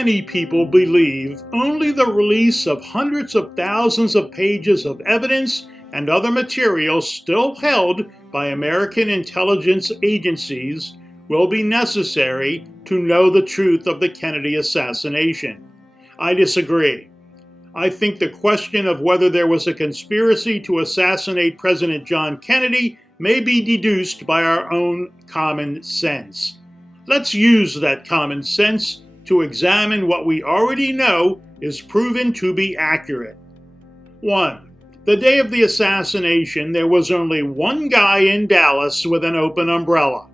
Many people believe only the release of hundreds of thousands of pages of evidence and other materials still held by American intelligence agencies will be necessary to know the truth of the Kennedy assassination. I disagree. I think the question of whether there was a conspiracy to assassinate President John Kennedy may be deduced by our own common sense. Let's use that common sense to examine what we already know is proven to be accurate. 1. The day of the assassination, there was only one guy in Dallas with an open umbrella,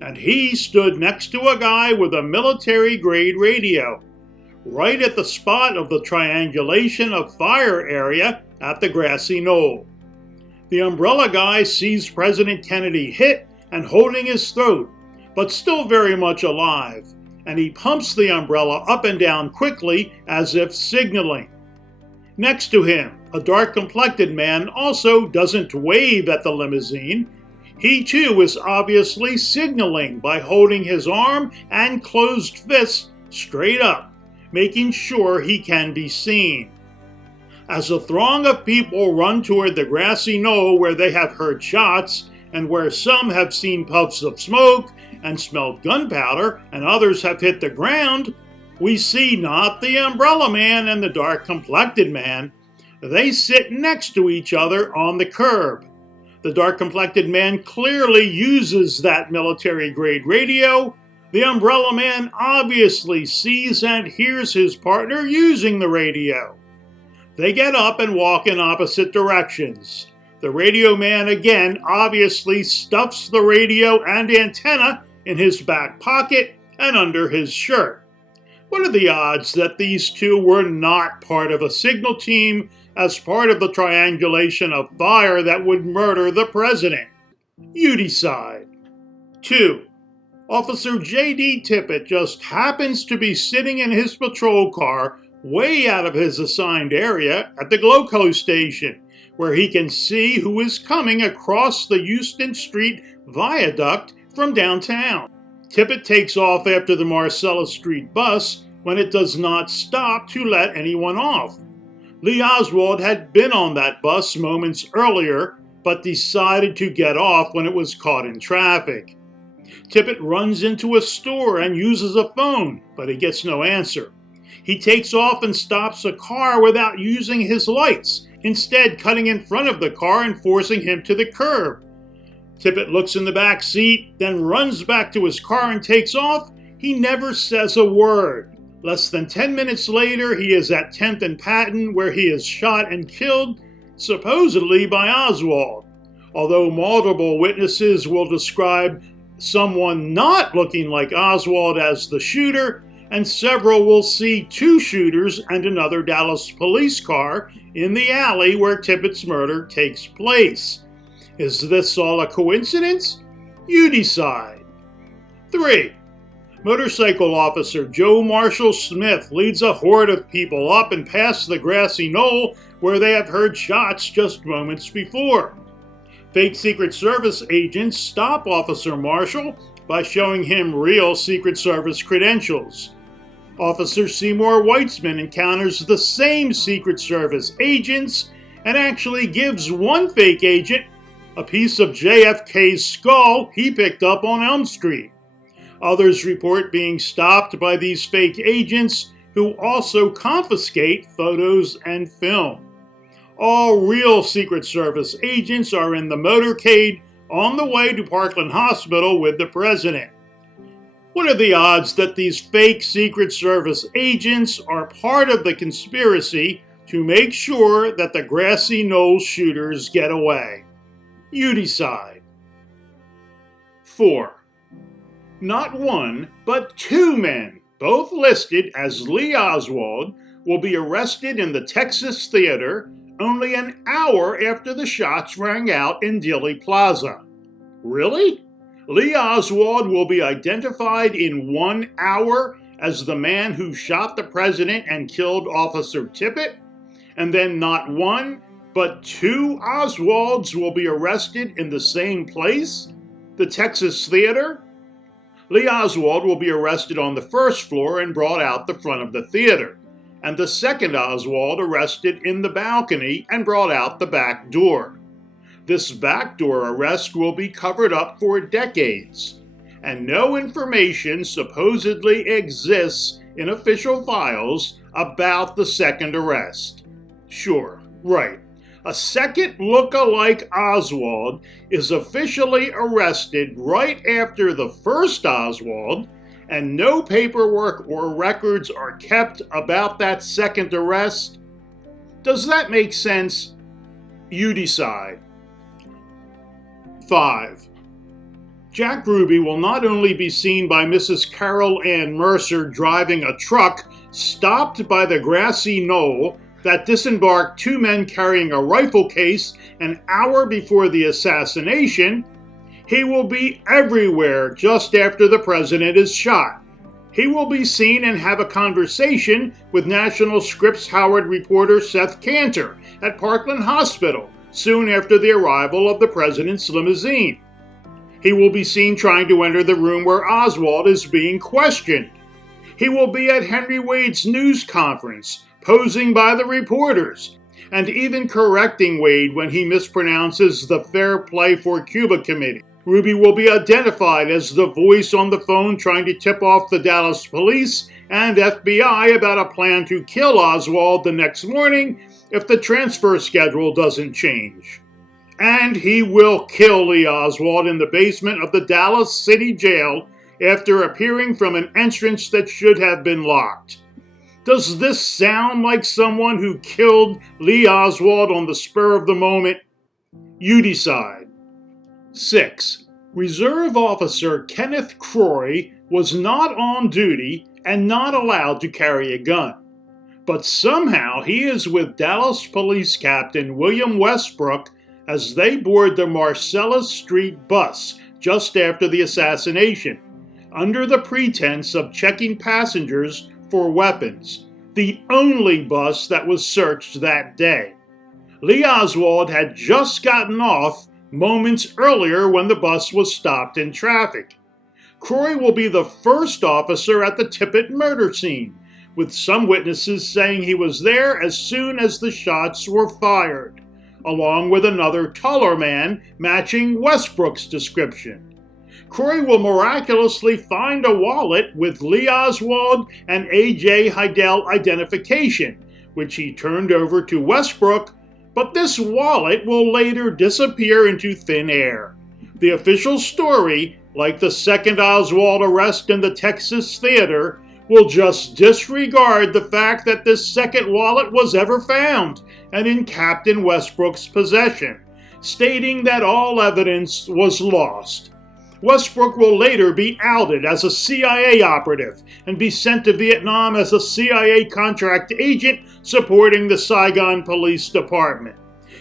and he stood next to a guy with a military-grade radio, right at the spot of the triangulation of fire area at the grassy knoll. The umbrella guy sees President Kennedy hit and holding his throat, but still very much alive, and he pumps the umbrella up and down quickly as if signaling. Next to him, a dark-complected man also doesn't wave at the limousine. He too is obviously signaling by holding his arm and closed fist straight up, making sure he can be seen. As a throng of people run toward the grassy knoll where they have heard shots and where some have seen puffs of smoke and smelled gunpowder and others have hit the ground, we see not the umbrella man and the dark-complected man. They sit next to each other on the curb. The dark-complected man clearly uses that military-grade radio. The umbrella man obviously sees and hears his partner using the radio. They get up and walk in opposite directions. The radio man again obviously stuffs the radio and antenna in his back pocket and under his shirt. What are the odds that these two were not part of a signal team as part of the triangulation of fire that would murder the president? You decide. 2. Officer J.D. Tippit just happens to be sitting in his patrol car way out of his assigned area at the Gloco station, where he can see who is coming across the Houston Street viaduct from downtown. Tippit takes off after the Marcella Street bus when it does not stop to let anyone off. Lee Oswald had been on that bus moments earlier, but decided to get off when it was caught in traffic. Tippit runs into a store and uses a phone, but he gets no answer. He takes off and stops a car without using his lights, instead cutting in front of the car and forcing him to the curb. Tippit looks in the back seat, then runs back to his car and takes off. He never says a word. Less than 10 minutes later, he is at 10th and Patton, where he is shot and killed, supposedly by Oswald. Although multiple witnesses will describe someone not looking like Oswald as the shooter, and several will see two shooters and another Dallas police car in the alley where Tippit's murder takes place. Is this all a coincidence? You decide. 3. Motorcycle officer Joe Marshall Smith leads a horde of people up and past the grassy knoll where they have heard shots just moments before. Fake Secret Service agents stop Officer Marshall by showing him real Secret Service credentials. Officer Seymour Weitzman encounters the same Secret Service agents and actually gives one fake agent a piece of JFK's skull he picked up on Elm Street. Others report being stopped by these fake agents who also confiscate photos and film. All real Secret Service agents are in the motorcade on the way to Parkland Hospital with the president. What are the odds that these fake Secret Service agents are part of the conspiracy to make sure that the grassy knoll shooters get away? You decide. 4. Not one, but two men, both listed as Lee Oswald, will be arrested in the Texas Theater only an hour after the shots rang out in Dealey Plaza. Really? Lee Oswald will be identified in 1 hour as the man who shot the president and killed Officer Tippit? And then not one, but two Oswalds will be arrested in the same place, the Texas Theater? Lee Oswald will be arrested on the first floor and brought out the front of the theater, and the second Oswald arrested in the balcony and brought out the back door. This backdoor arrest will be covered up for decades, and no information supposedly exists in official files about the second arrest. Sure, right. A second look-alike Oswald is officially arrested right after the first Oswald, and no paperwork or records are kept about that second arrest. Does that make sense? You decide. 5. Jack Ruby will not only be seen by Mrs. Carol Ann Mercer driving a truck stopped by the grassy knoll that disembarked two men carrying a rifle case an hour before the assassination, he will be everywhere just after the president is shot. He will be seen and have a conversation with National Scripps Howard reporter Seth Cantor at Parkland Hospital soon after the arrival of the president's limousine. He will be seen trying to enter the room where Oswald is being questioned. He will be at Henry Wade's news conference, posing by the reporters, and even correcting Wade when he mispronounces the Fair Play for Cuba Committee. Ruby will be identified as the voice on the phone trying to tip off the Dallas police and FBI about a plan to kill Oswald the next morning if the transfer schedule doesn't change. And he will kill Lee Oswald in the basement of the Dallas City Jail after appearing from an entrance that should have been locked. Does this sound like someone who killed Lee Oswald on the spur of the moment? You decide. 6. Reserve Officer Kenneth Croy was not on duty and not allowed to carry a gun. But somehow he is with Dallas Police Captain William Westbrook as they board the Marcellus Street bus just after the assassination, under the pretense of checking passengers for weapons, the only bus that was searched that day. Lee Oswald had just gotten off moments earlier when the bus was stopped in traffic. Croy will be the first officer at the Tippit murder scene, with some witnesses saying he was there as soon as the shots were fired, along with another taller man matching Westbrook's description. Croy will miraculously find a wallet with Lee Oswald and A.J. Heidel identification, which he turned over to Westbrook, but this wallet will later disappear into thin air. The official story, like the second Oswald arrest in the Texas theater, will just disregard the fact that this second wallet was ever found and in Captain Westbrook's possession, stating that all evidence was lost. Westbrook will later be outed as a CIA operative and be sent to Vietnam as a CIA contract agent supporting the Saigon Police Department.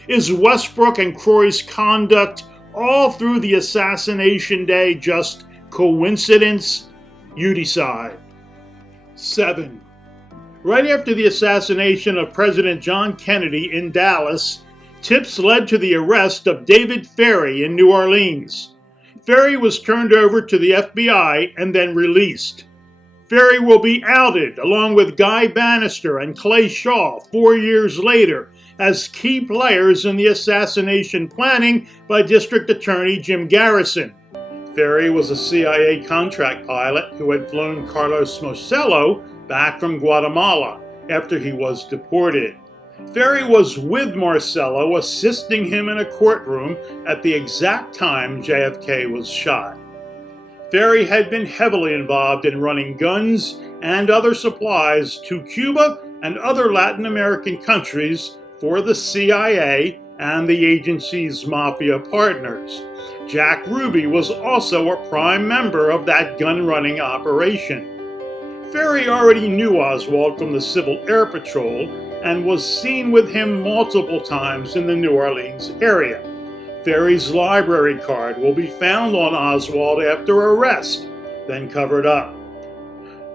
Is Westbrook and Croy's conduct all through the assassination day just coincidence? You decide. 7. Right after the assassination of President John Kennedy in Dallas, tips led to the arrest of David Ferrie in New Orleans. Ferrie was turned over to the FBI and then released. Ferrie will be outed along with Guy Bannister and Clay Shaw 4 years later as key players in the assassination planning by District Attorney Jim Garrison. Ferrie was a CIA contract pilot who had flown Carlos Mosello back from Guatemala after he was deported. Ferrie was with Marcello, assisting him in a courtroom at the exact time JFK was shot. Ferrie had been heavily involved in running guns and other supplies to Cuba and other Latin American countries for the CIA and the agency's mafia partners. Jack Ruby was also a prime member of that gun-running operation. Ferrie already knew Oswald from the Civil Air Patrol and was seen with him multiple times in the New Orleans area. Ferrie's library card will be found on Oswald after arrest, then covered up.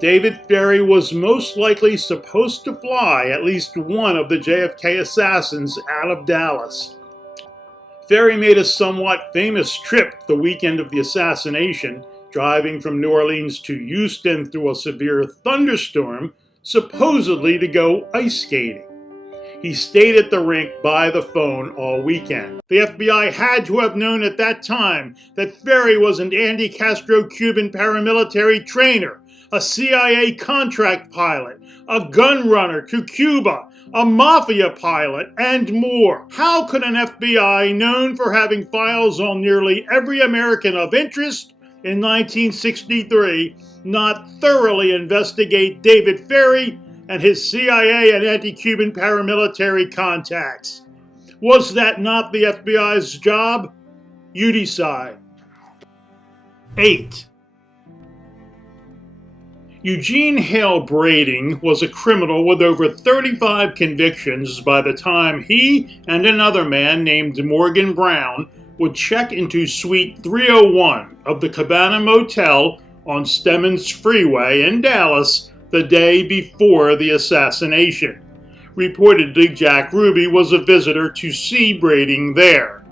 David Ferrie was most likely supposed to fly at least one of the JFK assassins out of Dallas. Ferrie made a somewhat famous trip the weekend of the assassination, driving from New Orleans to Houston through a severe thunderstorm, supposedly to go ice skating. He stayed at the rink by the phone all weekend. The FBI had to have known at that time that Ferrie was an anti-Castro Cuban paramilitary trainer, a CIA contract pilot, a gun runner to Cuba, a mafia pilot, and more. How could an FBI known for having files on nearly every American of interest in 1963 not thoroughly investigate David Ferrie and his CIA and anti-Cuban paramilitary contacts? Was that not the FBI's job? You decide. 8. Eugene Hale Brading was a criminal with over 35 convictions by the time he and another man named Morgan Brown would check into Suite 301 of the Cabana Motel on Stemmons Freeway in Dallas the day before the assassination. Reportedly, Jack Ruby was a visitor to see Brading there.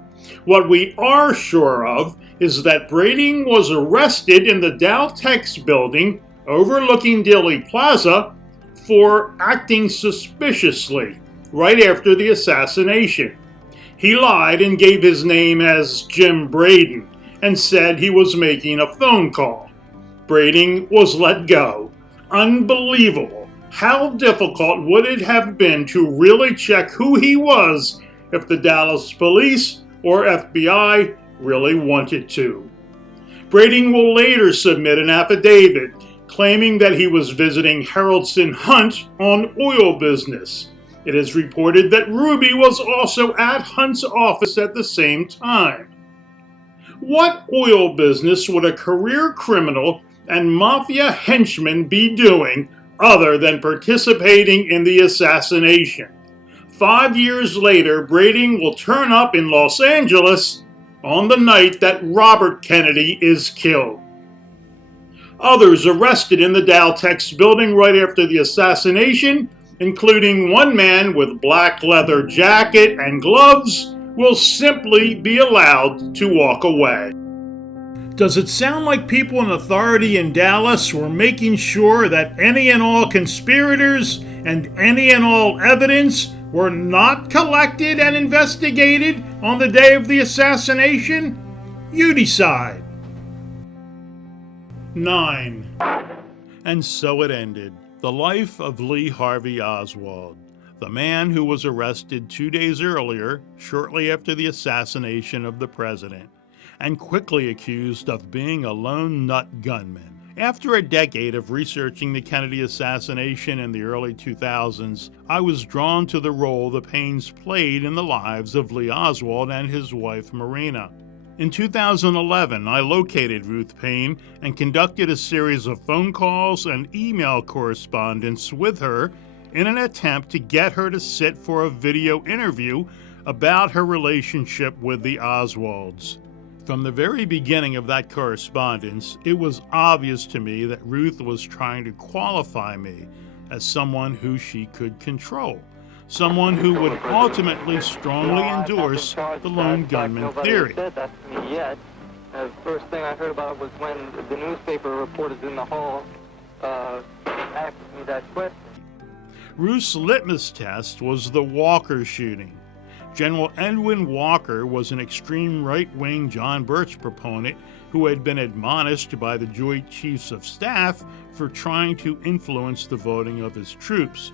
What we are sure of is that Brading was arrested in the Daltex building overlooking Dealey Plaza for acting suspiciously right after the assassination. He lied and gave his name as Jim Braden and said he was making a phone call. Brading was let go. Unbelievable. How difficult would it have been to really check who he was if the Dallas police or FBI really wanted to? Brading will later submit an affidavit claiming that he was visiting Haroldson Hunt on oil business. It is reported that Ruby was also at Hunt's office at the same time. What oil business would a career criminal and mafia henchman be doing other than participating in the assassination? 5 years later, Brading will turn up in Los Angeles on the night that Robert Kennedy is killed. Others arrested in the Daltex building right after the assassination, including one man with black leather jacket and gloves, will simply be allowed to walk away. Does it sound like people in authority in Dallas were making sure that any and all conspirators and any and all evidence were not collected and investigated on the day of the assassination? You decide. 9. And so it ended. The life of Lee Harvey Oswald, the man who was arrested 2 days earlier, shortly after the assassination of the president, and quickly accused of being a lone nut gunman. After a decade of researching the Kennedy assassination in the early 2000s, I was drawn to the role the Paynes played in the lives of Lee Oswald and his wife Marina. In 2011, I located Ruth Payne and conducted a series of phone calls and email correspondence with her in an attempt to get her to sit for a video interview about her relationship with the Oswalds. From the very beginning of that correspondence, it was obvious to me that Ruth was trying to qualify me as someone who she could control, someone who would ultimately strongly endorse the lone gunman theory. Said that to me yet. The first thing I heard about was when the newspaper reporters in the hall asked me that question. Ruth's litmus test was the Walker shooting. General Edwin Walker was an extreme right-wing John Birch proponent who had been admonished by the Joint Chiefs of Staff for trying to influence the voting of his troops.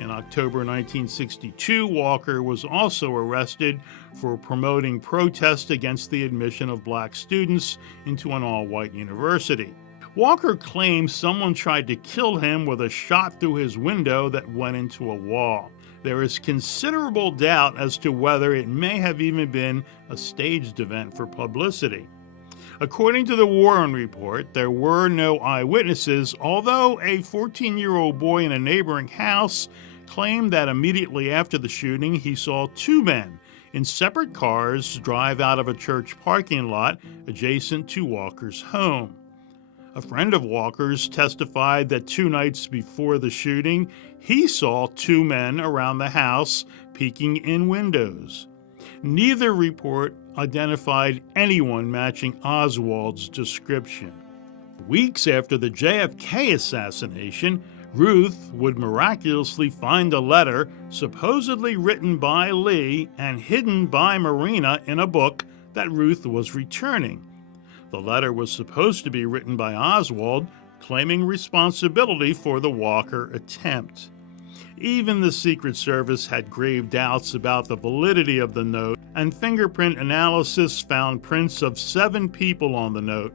In October 1962, Walker was also arrested for promoting protest against the admission of black students into an all-white university. Walker claimed someone tried to kill him with a shot through his window that went into a wall. There is considerable doubt as to whether it may have even been a staged event for publicity. According to the Warren Report, there were no eyewitnesses, although a 14-year-old boy in a neighboring house claimed that immediately after the shooting he saw two men in separate cars drive out of a church parking lot adjacent to Walker's home. A friend of Walker's testified that 2 nights before the shooting, he saw two men around the house peeking in windows. Neither report identified anyone matching Oswald's description. Weeks after the JFK assassination, Ruth would miraculously find a letter supposedly written by Lee and hidden by Marina in a book that Ruth was returning. The letter was supposed to be written by Oswald, claiming responsibility for the Walker attempt. Even the Secret Service had grave doubts about the validity of the note, and fingerprint analysis found prints of 7 people on the note,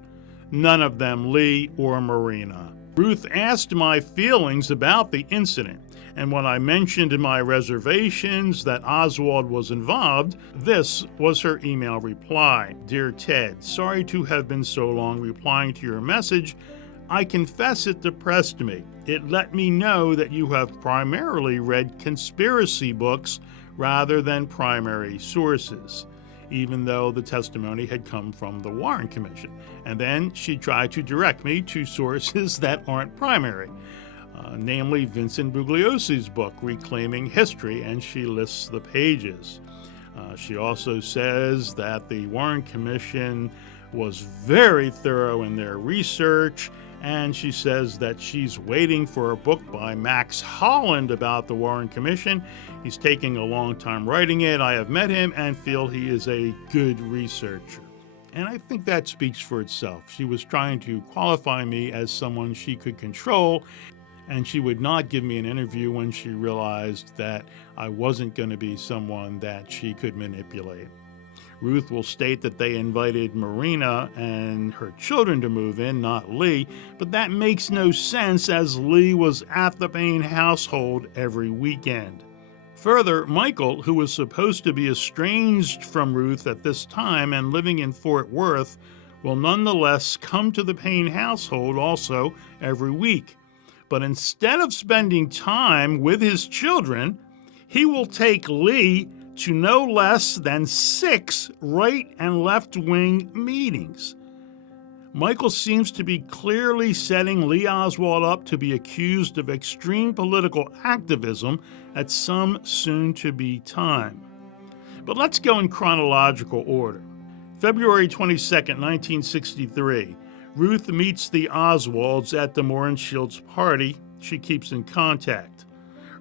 none of them Lee or Marina. Ruth asked my feelings about the incident, and when I mentioned in my reservations that Oswald was involved, this was her email reply. Dear Ted, sorry to have been so long replying to your message. I confess it depressed me. It let me know that you have primarily read conspiracy books rather than primary sources, even though the testimony had come from the Warren Commission. And then she tried to direct me to sources that aren't primary, namely Vincent Bugliosi's book, Reclaiming History, and she lists the pages. She also says that the Warren Commission was very thorough in their research, and she says that she's waiting for a book by Max Holland about the Warren Commission. He's taking a long time writing it. I have met him and feel he is a good researcher. And I think that speaks for itself. She was trying to qualify me as someone she could control, and she would not give me an interview when she realized that I wasn't going to be someone that she could manipulate. Ruth will state that they invited Marina and her children to move in, not Lee, but that makes no sense as Lee was at the Payne household every weekend. Further, Michael, who was supposed to be estranged from Ruth at this time and living in Fort Worth, will nonetheless come to the Payne household also every week. But instead of spending time with his children, he will take Lee to no less than 6 right and left-wing meetings. Michael seems to be clearly setting Lee Oswald up to be accused of extreme political activism at some soon-to-be time. But let's go in chronological order. February 22, 1963, Ruth meets the Oswalds at the Mohrenschildt's party. She keeps in contact.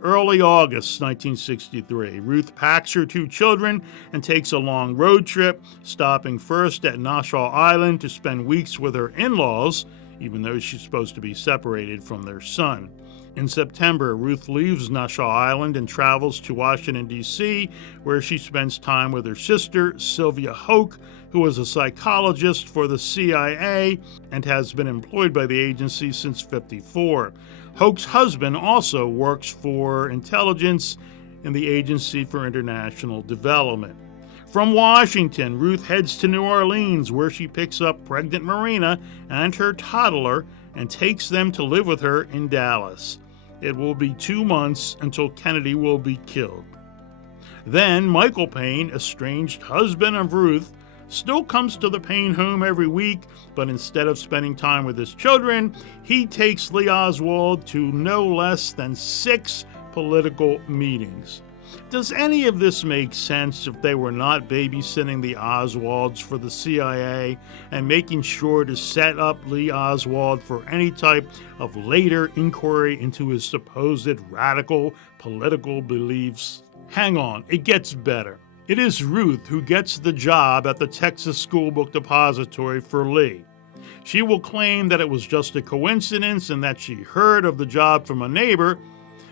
Early August 1963, Ruth packs her 2 children and takes a long road trip, stopping first at Nassau Island to spend weeks with her in-laws, even though she's supposed to be separated from their son. In September, Ruth leaves Nassau Island and travels to Washington, D.C., where she spends time with her sister, Sylvia Hoke, who is a psychologist for the CIA and has been employed by the agency since '54. Hoke's husband also works for intelligence in the Agency for International Development. From Washington, Ruth heads to New Orleans, where she picks up pregnant Marina and her toddler and takes them to live with her in Dallas. It will be 2 months until Kennedy will be killed. Then Michael Payne, estranged husband of Ruth, still comes to the Payne home every week, but instead of spending time with his children, he takes Lee Oswald to no less than 6 political meetings. Does any of this make sense if they were not babysitting the Oswalds for the CIA and making sure to set up Lee Oswald for any type of later inquiry into his supposed radical political beliefs? Hang on, it gets better. It is Ruth who gets the job at the Texas School Book Depository for Lee. She will claim that it was just a coincidence and that she heard of the job from a neighbor,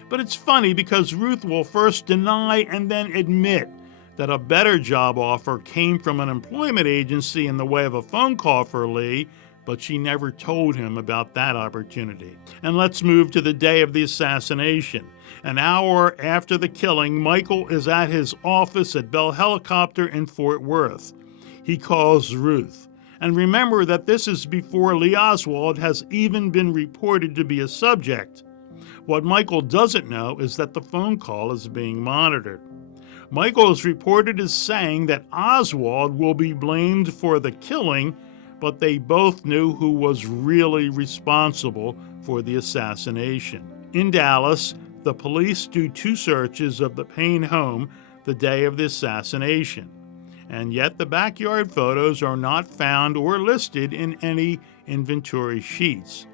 but it's funny because Ruth will first deny and then admit that a better job offer came from an employment agency in the way of a phone call for Lee, but she never told him about that opportunity. And let's move to the day of the assassination. An hour after the killing, Michael is at his office at Bell Helicopter in Fort Worth. He calls Ruth. And remember that this is before Lee Oswald has even been reported to be a subject. What Michael doesn't know is that the phone call is being monitored. Michael is reported as saying that Oswald will be blamed for the killing, but they both knew who was really responsible for the assassination. In Dallas, the police do 2 searches of the Payne home the day of the assassination, and yet the backyard photos are not found or listed in any inventory sheets.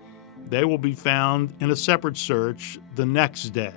They will be found in a separate search the next day.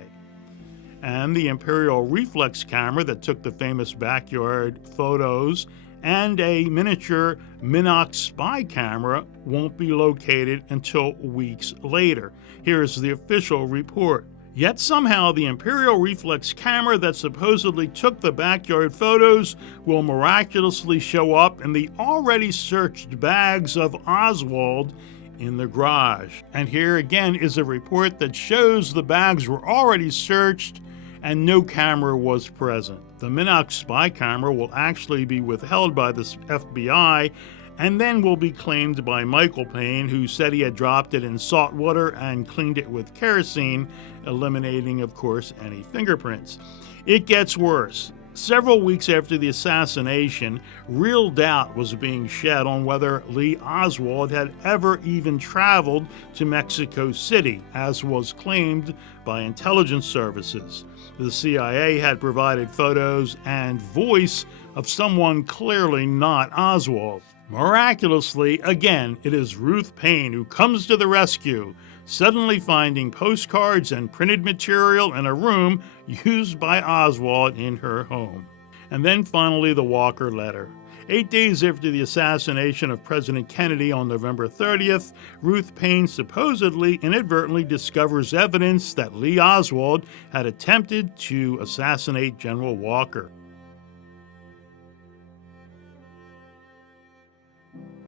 And the Imperial reflex camera that took the famous backyard photos and a miniature Minox spy camera won't be located until weeks later. Here's the official report. Yet somehow the Imperial reflex camera that supposedly took the backyard photos will miraculously show up in the already searched bags of Oswald in the garage. And here again is a report that shows the bags were already searched and no camera was present. The Minox spy camera will actually be withheld by the FBI and then will be claimed by Michael Payne, who said he had dropped it in salt water and cleaned it with kerosene, eliminating, of course, any fingerprints. It gets worse. Several weeks after the assassination, real doubt was being shed on whether Lee Oswald had ever even traveled to Mexico City, as was claimed by intelligence services. The CIA had provided photos and voice of someone clearly not Oswald. Miraculously, again, it is Ruth Payne who comes to the rescue, suddenly finding postcards and printed material in a room used by Oswald in her home. And then finally the Walker letter. 8 days after the assassination of President Kennedy on November 30th, Ruth Payne supposedly inadvertently discovers evidence that Lee Oswald had attempted to assassinate General Walker.